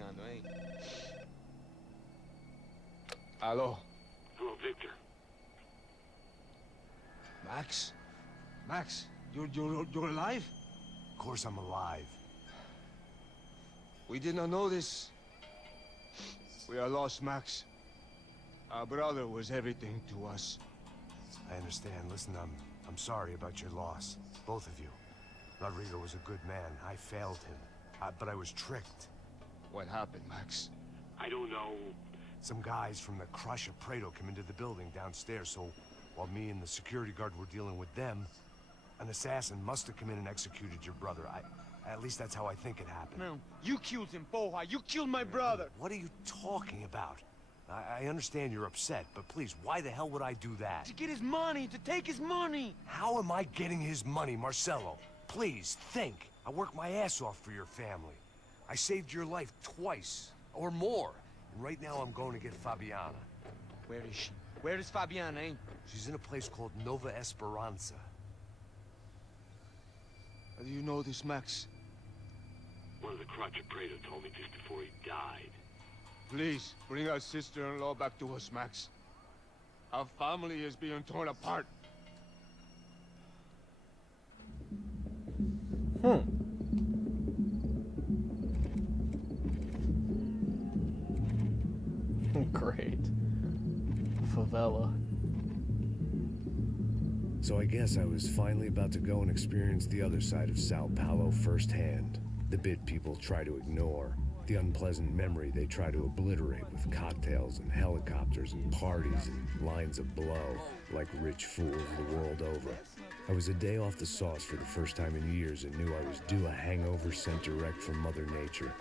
ligando, hein? Alô? Hello, Victor. Max? Max, you're alive? Of course I'm alive. We did not know this. We are lost, Max. Our brother was everything to us. I understand. Listen, I'm sorry about your loss. Both of you. Rodrigo was a good man. I failed him. But I was tricked. What happened, Max? I don't know. Some guys from the Crush of Prado came into the building downstairs, so while me and the security guard were dealing with them, an assassin must have come in and executed your brother. At least that's how I think it happened. No, you killed him, Porra. You killed my brother. What are you talking about? I understand you're upset, but please, why the hell would I do that? To get his money, to take his money. How am I getting his money, Marcelo? Please, think. I worked my ass off for your family. I saved your life twice, or more. And right now I'm going to get Fabiana. Where is she? Where is Fabiana, eh? She's in a place called Nova Esperanza. How do you know this, Max? One of the Crotch of Prado told me just before he died. Please, bring our sister-in-law back to us, Max. Our family is being torn apart. Great. Favela. So I guess I was finally about to go and experience the other side of Sao Paulo firsthand. The bit people try to ignore. The unpleasant memory they try to obliterate with cocktails and helicopters and parties and lines of blow, like rich fools the world over. I was a day off the sauce for the first time in years and knew I was due a hangover sent direct from Mother Nature.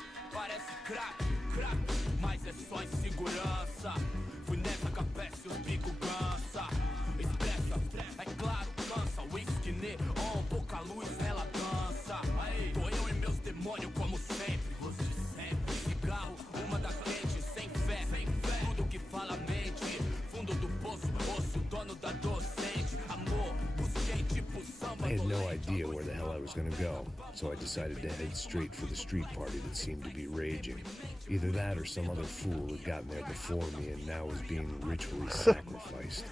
I had no idea where the hell I was gonna go, so I decided to head straight for the street party that seemed to be raging. Either that or some other fool had gotten there before me and now was being ritually sacrificed.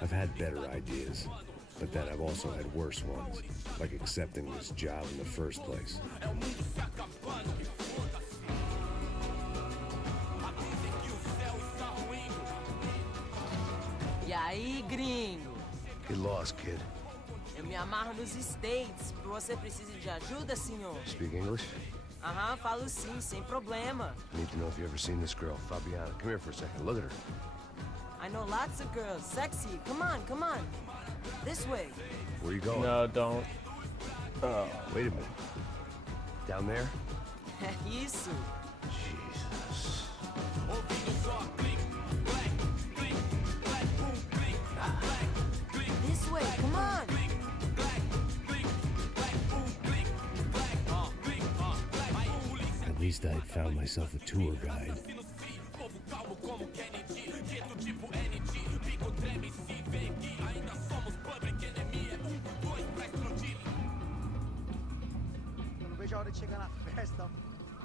I've had better ideas, but then I've also had worse ones, like accepting this job in the first place. E aí, gringo? Get lost, kid. Eu me amarro nos States. Você precisa de ajuda, senhor? Speak English? Aham, falo sim, sem problema. I need to know if you've ever seen this girl, Fabiana. Come here for a second. Look at her. I know lots of girls. Sexy. Come on, come on. This way. Where are you going? No, don't. Oh. Wait a minute. Down there? Isso. Jesus. This way, come on. At least I found myself a tour guide.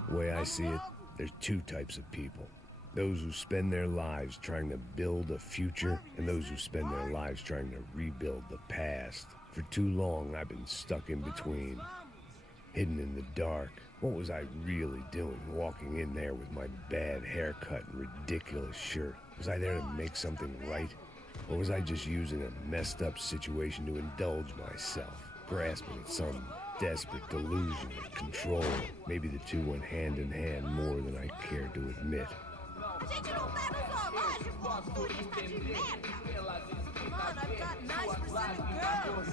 The way I see it, there's two types of people. Those who spend their lives trying to build a future, and those who spend their lives trying to rebuild the past. For too long, I've been stuck in between. Hidden in the dark. What was I really doing, walking in there with my bad haircut and ridiculous shirt? Was I there to make something right? Or was I just using a messed up situation to indulge myself, grasping at some desperate delusion of control? Maybe the two went hand in hand more than I cared to admit. Gente, não tá no zoológico! Merda! Come on, I've got nice Brazilian girls!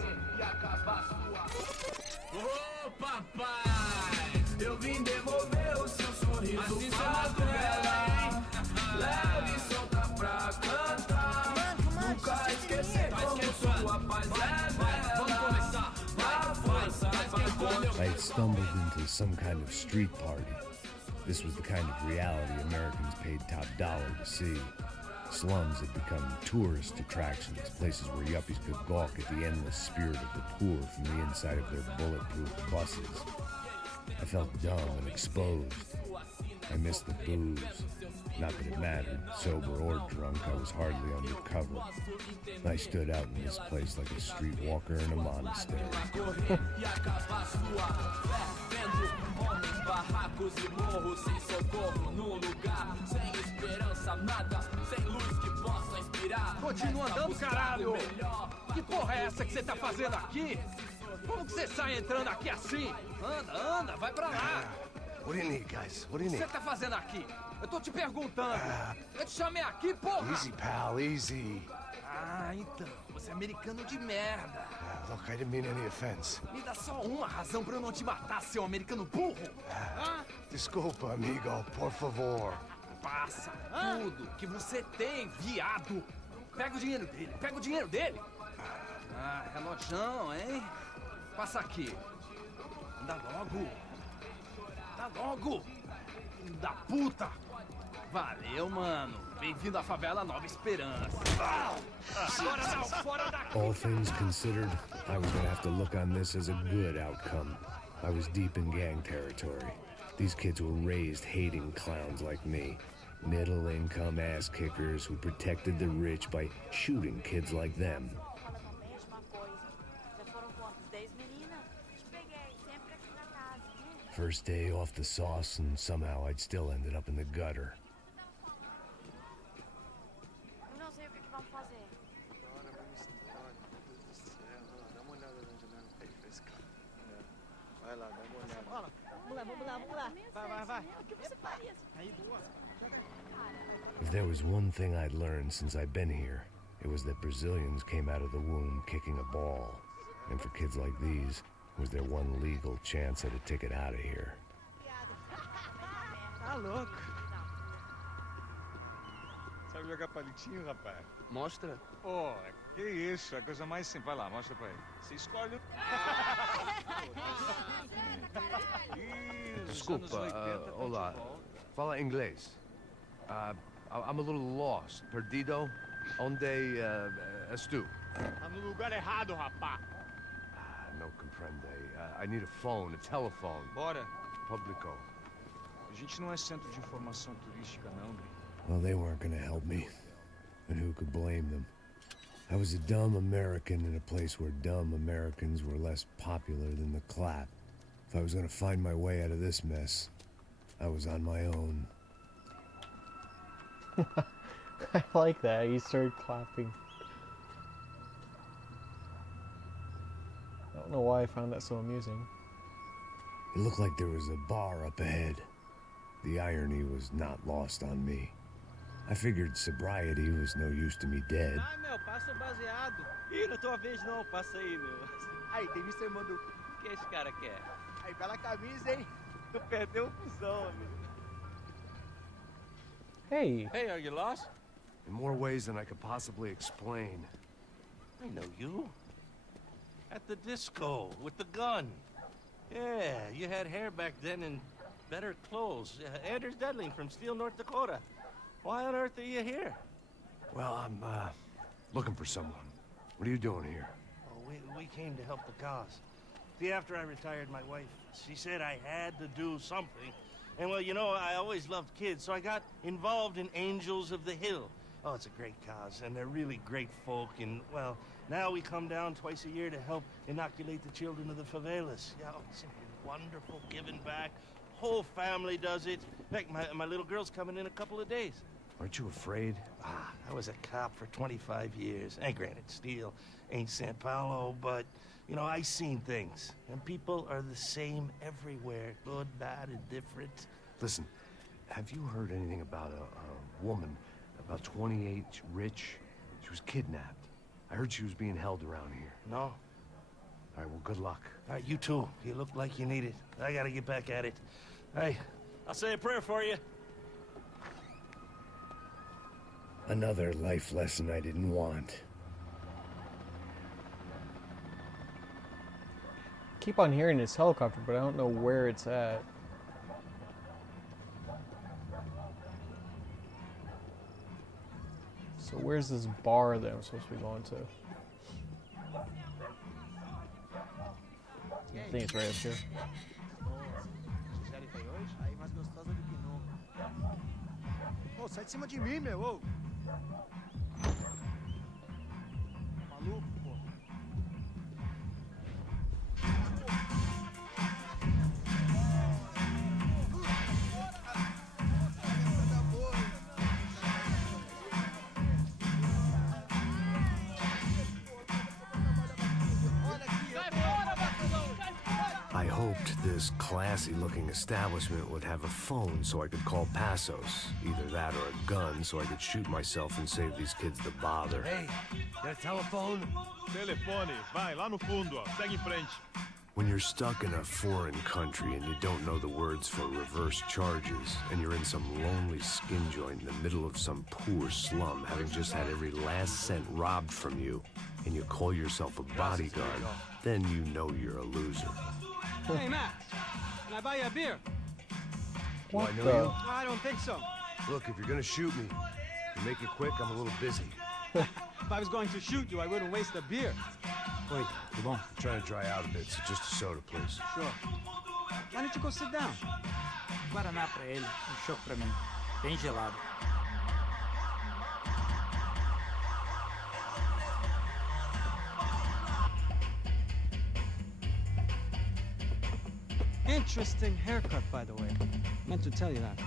Ô papai, eu vim devolver o seu sorriso pra tela. Leve e solta pra cantar. Nunca esquecer como sua paz é bela. I had stumbled into some kind of street party. This was the kind of reality Americans paid top dollar to see. Slums had become tourist attractions, places where yuppies could gawk at the endless spirit of the poor from the inside of their bulletproof buses. I felt dumb and exposed. I missed the booze. Not that it mattered. Sober or drunk, I was hardly undercover. I stood out in this place like a streetwalker in a monastery. Continua andando, caralho! Que porra é essa que você tá fazendo aqui? Como que você sai entrando aqui assim? Anda, anda, vai pra lá! What do you need, guys? What do you O que need? você tá fazendo aqui? Eu tô te perguntando. Eu te chamei aqui, porra! Easy, pal, easy. Ah, então. Você é americano de merda. Look, I didn't mean any offense. Me dá só uma razão pra eu não te matar, seu americano burro. Desculpa, amigo, por favor. Passa tudo que você tem, viado. Pega o dinheiro dele, pega o dinheiro dele. Ah, relojão, hein? Passa aqui. Anda logo. Anda logo. Filho da puta. Valeu, mano. Bem-vindo à favela Nova Esperança. Agora não, fora daqui. All things considered, I was gonna have to look on this as a good outcome. I was deep in gang territory. These kids were raised hating clowns like me. Middle-income ass-kickers who protected the rich by shooting kids like them. First day off the sauce, and somehow I'd still ended up in the gutter. Não sei o que vamos fazer. Vai lá, dá uma olhada. Vamos lá. Vai. O que você faria? If there was one thing I'd learned since I'd been here, it was that Brazilians came out of the womb kicking a ball. And for kids like these, it was their one legal chance at a ticket out of here. Tá louco. Sabe jogar palitinho, rapaz? Mostra. Pô, que isso, é a coisa mais simples. Vai lá, mostra pra ele. Você escolhe o... Desculpa, olá. Fala inglês. I'm a little lost. Perdido? Onde és tu? Tá no lugar errado, rapá. No comprende. I need a phone, a telephone. Bora. Publico. A gente não é centro de informação turística, não, Gui. Well, they weren't gonna help me. And who could blame them? I was a dumb American in a place where dumb Americans were less popular than the clap. If I was gonna find my way out of this mess, I was on my own. I like that. He started clapping. I don't know why I found that so amusing. It looked like there was a bar up ahead. The irony was not lost on me. I figured sobriety was no use to me dead. Ai, meu, passa o baseado. Ih, não é tua vez não, passa aí, meu. Aí, tem visto, irmão do... O que esse cara quer? Aí, bela camisa, hein? Tu perdeu o fusão, amigo. Hey, Hey, are you lost? In more ways than I could possibly explain. I know you. At the disco, with the gun. Yeah, you had hair back then and better clothes. Anders Dudling from Steele, North Dakota. Why on earth are you here? Well, I'm, looking for someone. What are you doing here? Oh, we came to help the cause. See, after I retired, my wife, she said I had to do something. And, well, you know, I always loved kids, so I got involved in Angels of the Hill. Oh, it's a great cause, and they're really great folk, and, well, now we come down twice a year to help inoculate the children of the favelas. Yeah, oh, it's simply wonderful, giving back. Whole family does it. In fact, my little girl's coming in a couple of days. Aren't you afraid? Ah, I was a cop for 25 years. And granted, Steele ain't San Paulo, but, you know, I seen things. And people are the same everywhere. Good, bad, indifferent. Listen, have you heard anything about a woman, about 28, rich? She was kidnapped. I heard she was being held around here. No? All right, well, good luck. All right, you too. You look like you need it. I gotta get back at it. Hey, I'll say a prayer for you. Another life lesson I didn't want. keep on hearing this helicopter, but I don't know where it's at. So where's this bar that I'm supposed to be going to? I think it's right up here. Aí mais gostosa do que nunca. Ô, sai de cima de mim, meu, ô. Maluco, pô. I hoped this classy-looking establishment would have a phone so I could call Passos. Either that or a gun so I could shoot myself and save these kids the bother. Hey, got a telephone? Telefone, vai, lá no fundo, ó. Segue em frente. When you're stuck in a foreign country and you don't know the words for reverse charges, and you're in some lonely skin joint in the middle of some poor slum, having just had every last cent robbed from you, and you call yourself a bodyguard, then you know you're a loser. Hey, Matt. Can I buy you a beer? What I know the? you? I don't think so. Look, if you're gonna shoot me, you make it quick, I'm a little busy. If I was going to shoot you, I wouldn't waste a beer. Wait, come on. I'm trying to dry out a bit, so just a soda, please. Sure. Why don't you go sit down? Guaraná pra ele, chopp pra mim. Bem gelado. Interesting haircut, by the way. Meant to tell you that.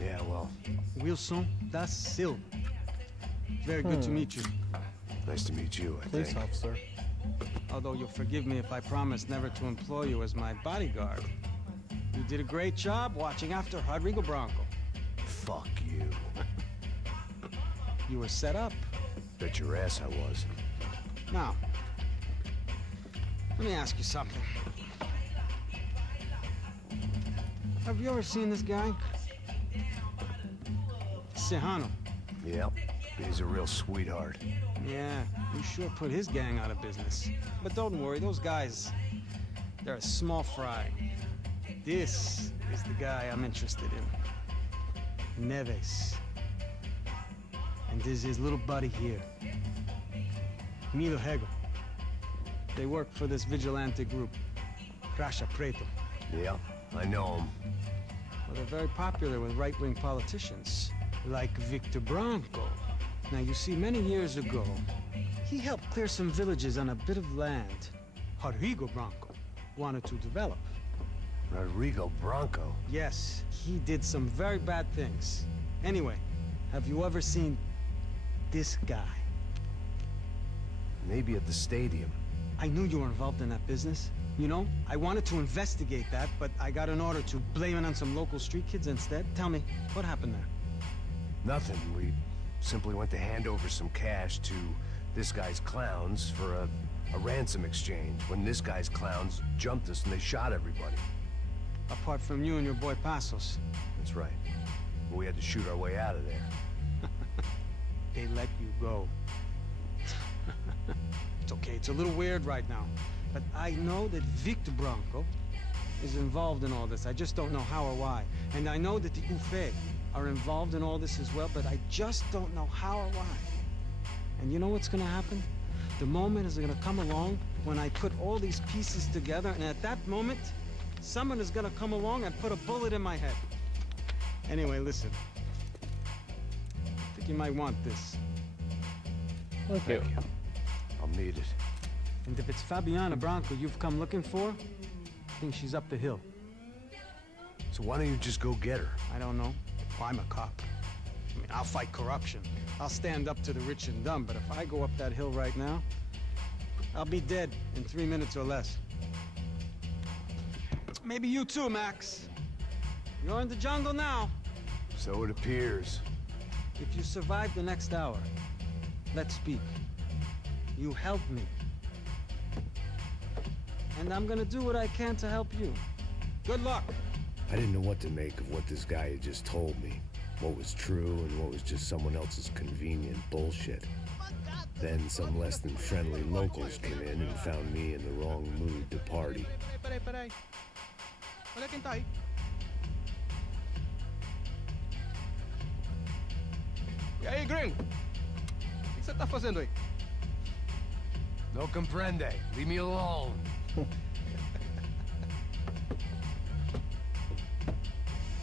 Yeah, well, Wilson da Silva. Very good to meet you. nice to meet you, I Police think. officer. Although you'll forgive me if I promise never to employ you as my bodyguard. You did a great job watching after Rodrigo Bronco. Fuck you. You were set up. Bet your ass I was. Now, let me ask you something. Have you ever seen this guy? Sejano. Yep, he's a real sweetheart. Yeah, you sure put his gang out of business. But don't worry, those guys, they're a small fry. This is the guy I'm interested in. Neves. And this is his little buddy here. Milo Hegel. They work for this vigilante group, Crasha Preto. Yep, I know him. Well, they're very popular with right-wing politicians, like Victor Bronco. Now, you see, many years ago, he helped clear some villages on a bit of land Rodrigo Bronco wanted to develop. Rodrigo Bronco? Yes, he did some very bad things. Anyway, have you ever seen this guy? Maybe at the stadium. I knew you were involved in that business. You know, I wanted to investigate that, but I got an order to blame it on some local street kids instead. Tell me, what happened there? Nothing. We simply went to hand over some cash to this guy's clowns for a ransom exchange when this guy's clowns jumped us and they shot everybody. Apart from you and your boy Passos. That's right. We had to shoot our way out of there. They let you go. It's okay, it's a little weird right now. But I know that Victor Bronco is involved in all this. I just don't know how or why. And I know that the Ufe are involved in all this as well, but I just don't know how or why. And you know what's gonna happen? The moment is gonna come along when I put all these pieces together, and at that moment, someone is gonna come along and put a bullet in my head. Anyway, listen. I think you might want this. Thank you. I'll need it. And if it's Fabiana Bronco you've come looking for, I think she's up the hill. So why don't you just go get her? I don't know. Well, I'm a cop. I mean, I'll fight corruption. I'll stand up to the rich and dumb, but if I go up that hill right now, I'll be dead in 3 minutes or less. Maybe you too, Max. You're in the jungle now. So it appears. If you survive the next hour, let's speak. You help me. And I'm gonna do what I can to help you. Good luck. I didn't know what to make of what this guy had just told me. What was true and what was just someone else's convenient bullshit. Then some less than friendly locals came in and found me in the wrong mood to party. Peraí. Olha quem tá aí. E aí, gringo? O que você tá fazendo aí? No comprende. Leave me alone.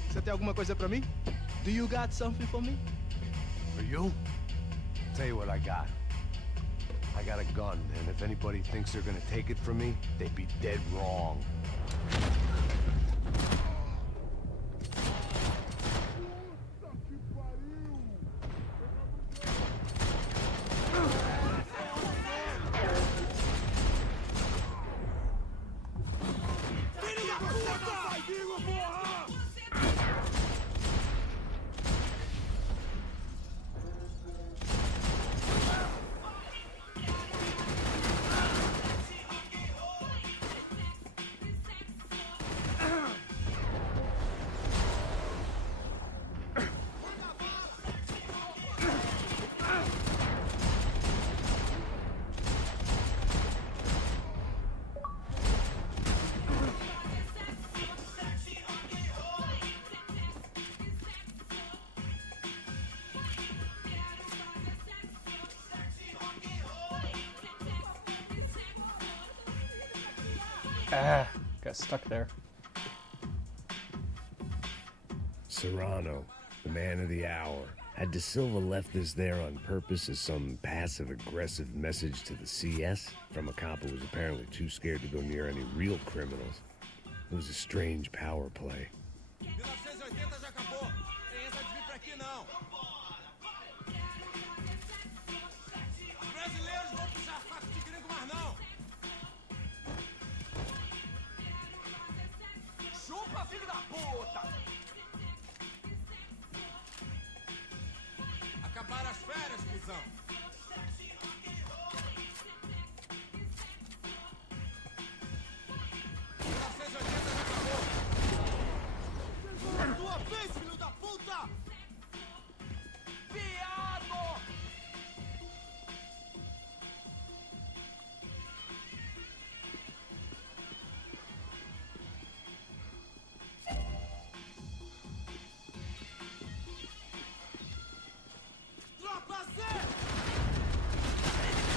Você tem alguma coisa pra mim? Do you got something for me? For you? Tell you what I got. I got a gun, and if anybody thinks they're gonna take it from me, they'd be dead wrong. Ah, got stuck there. Serrano, the man of the hour. Had De Silva left this there on purpose as some passive-aggressive message to the CS from a cop who was apparently too scared to go near any real criminals? It was a strange power play. 1980 já acabou. Tem essa de vir pra aqui, não. Os brasileiros vão puxar saco de gringo, mas não. Chupa, filho da puta! Acabaram as férias, cuzão. Tua vez, filho da puta! Viado! Tropa Z!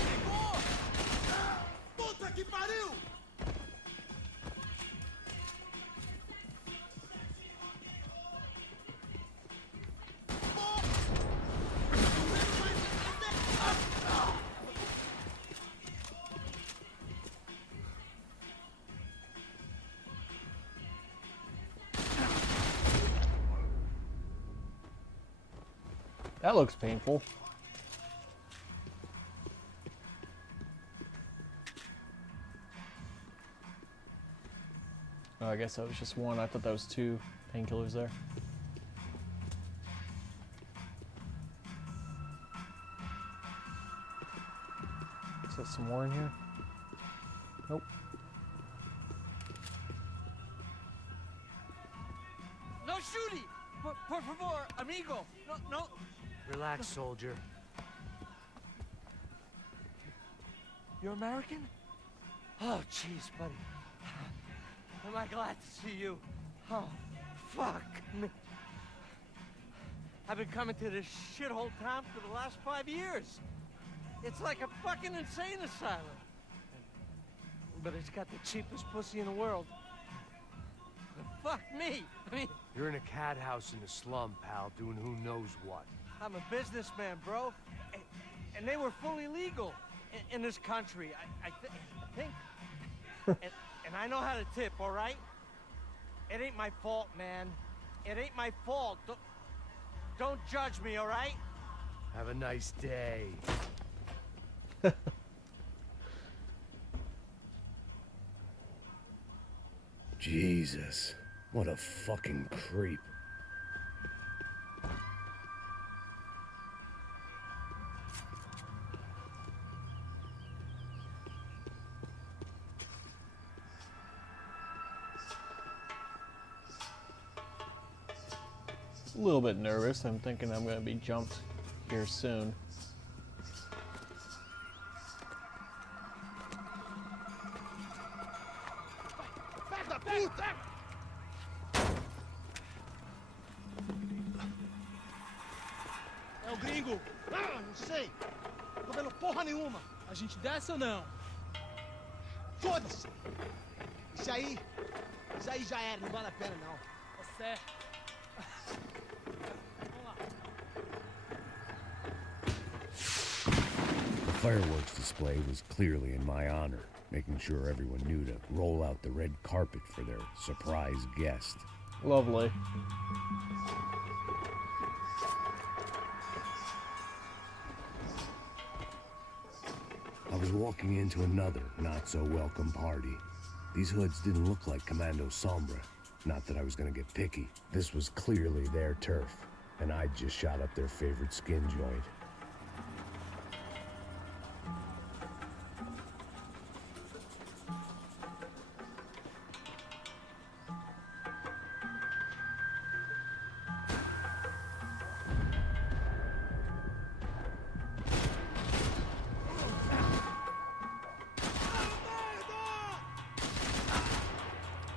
Pegou! Puta que pariu! That looks painful. Oh, I guess that was just one. I thought that was two painkillers there. Is there some more in here? Nope. No shooting! Por favor, amigo! No, no! Relax, soldier. You're American? Oh, jeez, buddy. Am I glad to see you? Oh, fuck me. I've been coming to this shithole town for the last 5 years. It's like a fucking insane asylum. But it's got the cheapest pussy in the world. Fuck me. I mean, You're in a cat house in the slum, pal, doing who knows what. I'm a businessman, bro. And they were fully legal in this country. I think. and I know how to tip, all right? It ain't my fault, man. It ain't my fault. Don't judge me, all right? Have a nice day. Jesus, what a fucking creep. A little bit nervous. I'm thinking I'm going to be jumped here soon. É o gringo! Ah, não sei. Tô vendo porra nenhuma. A gente desce ou não? Foda-se. Isso aí já era, não vale a pena, não. Você. fireworks display was clearly in my honor, making sure everyone knew to roll out the red carpet for their surprise guest. Lovely. I was walking into another not-so-welcome party. These hoods didn't look like Commando Sombra. Not that I was gonna get picky. This was clearly their turf, and I'd just shot up their favorite skin joint.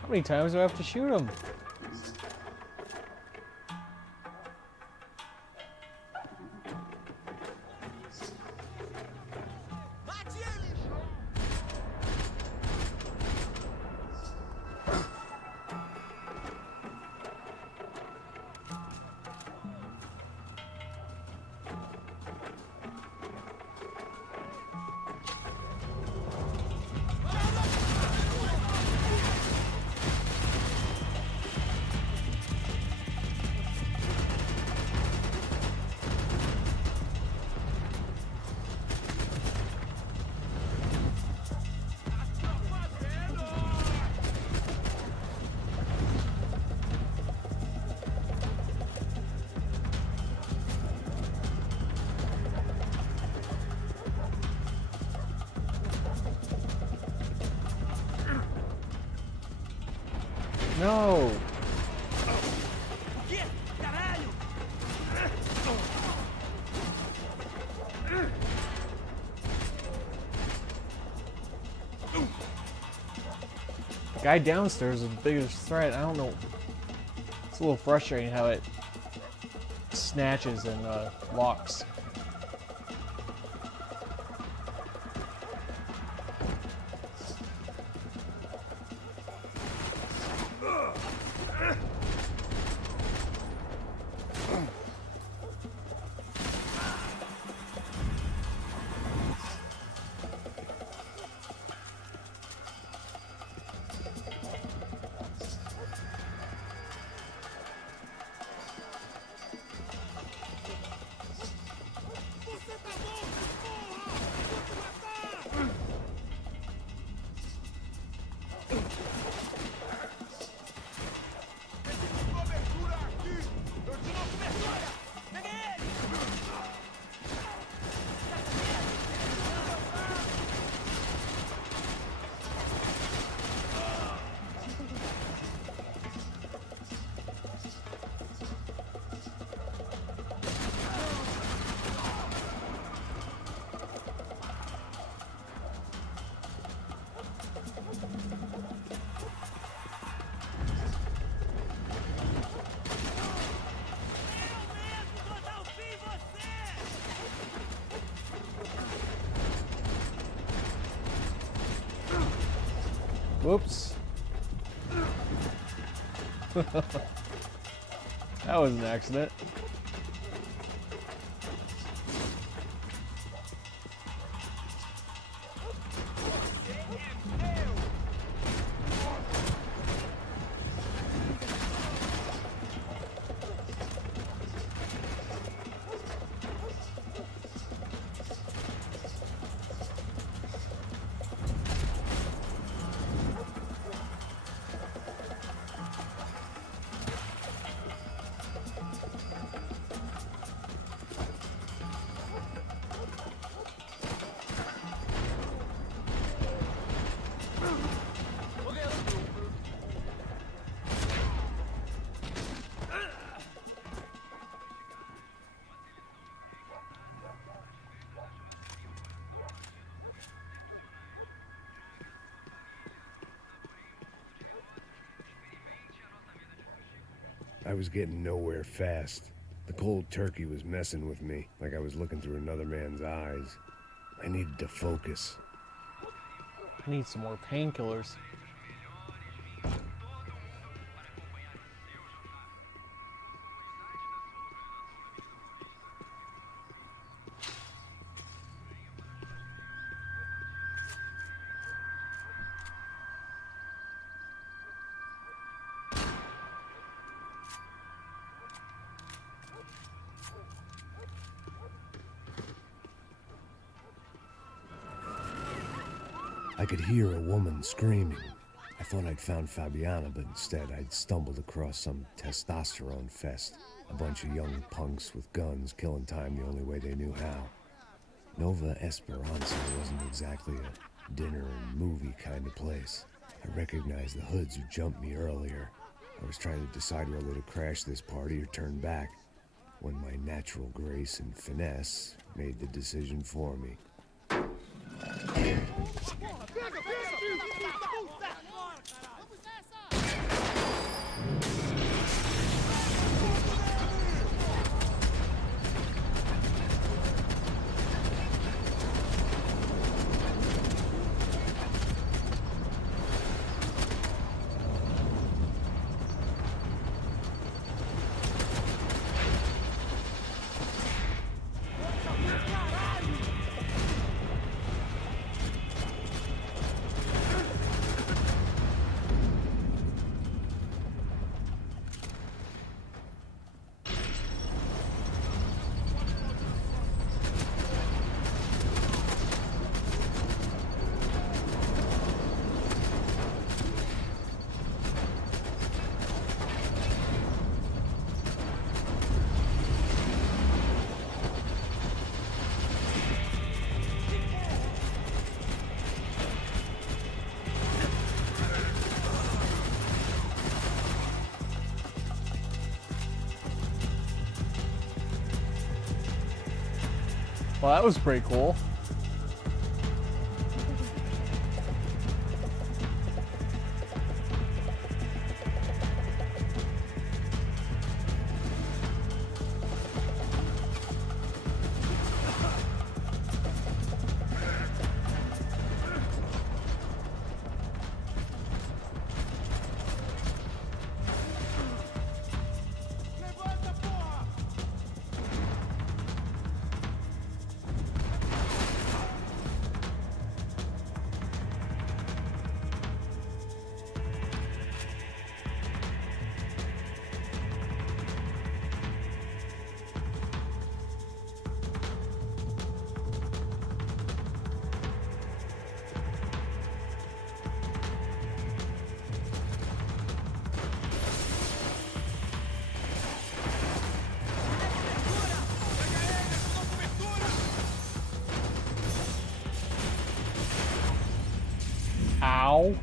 How many times do I have to shoot him? No! The guy downstairs is the biggest threat. I don't know. It's a little frustrating how it snatches and locks. Whoops. That was an accident. I was getting nowhere fast. The cold turkey was messing with me, like I was looking through another man's eyes. I needed to focus. I need some more painkillers. I could hear a woman screaming. I thought I'd found Fabiana, but instead I'd stumbled across some testosterone fest. A bunch of young punks with guns killing time the only way they knew how. Nova Esperanza wasn't exactly a dinner and movie kind of place. I recognized the hoods who jumped me earlier. I was trying to decide whether to crash this party or turn back, when my natural grace and finesse made the decision for me. Well, that was pretty cool. Ow.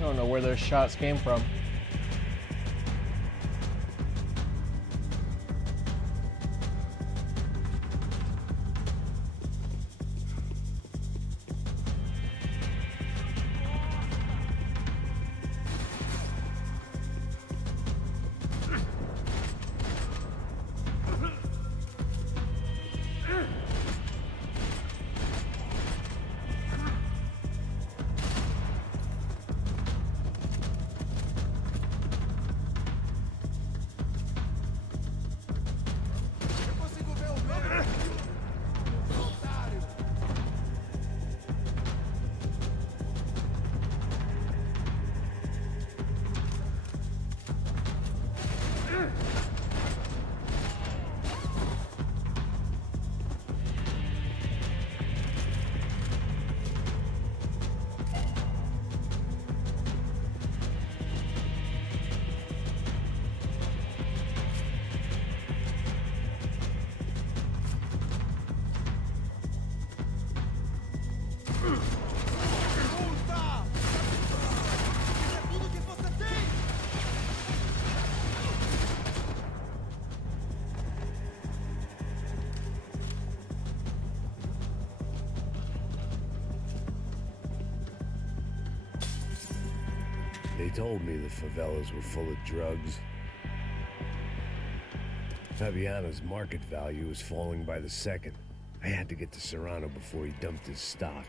I don't know where those shots came from. They told me the favelas were full of drugs. Fabiana's market value was falling by the second. I had to get to Serrano before he dumped his stock.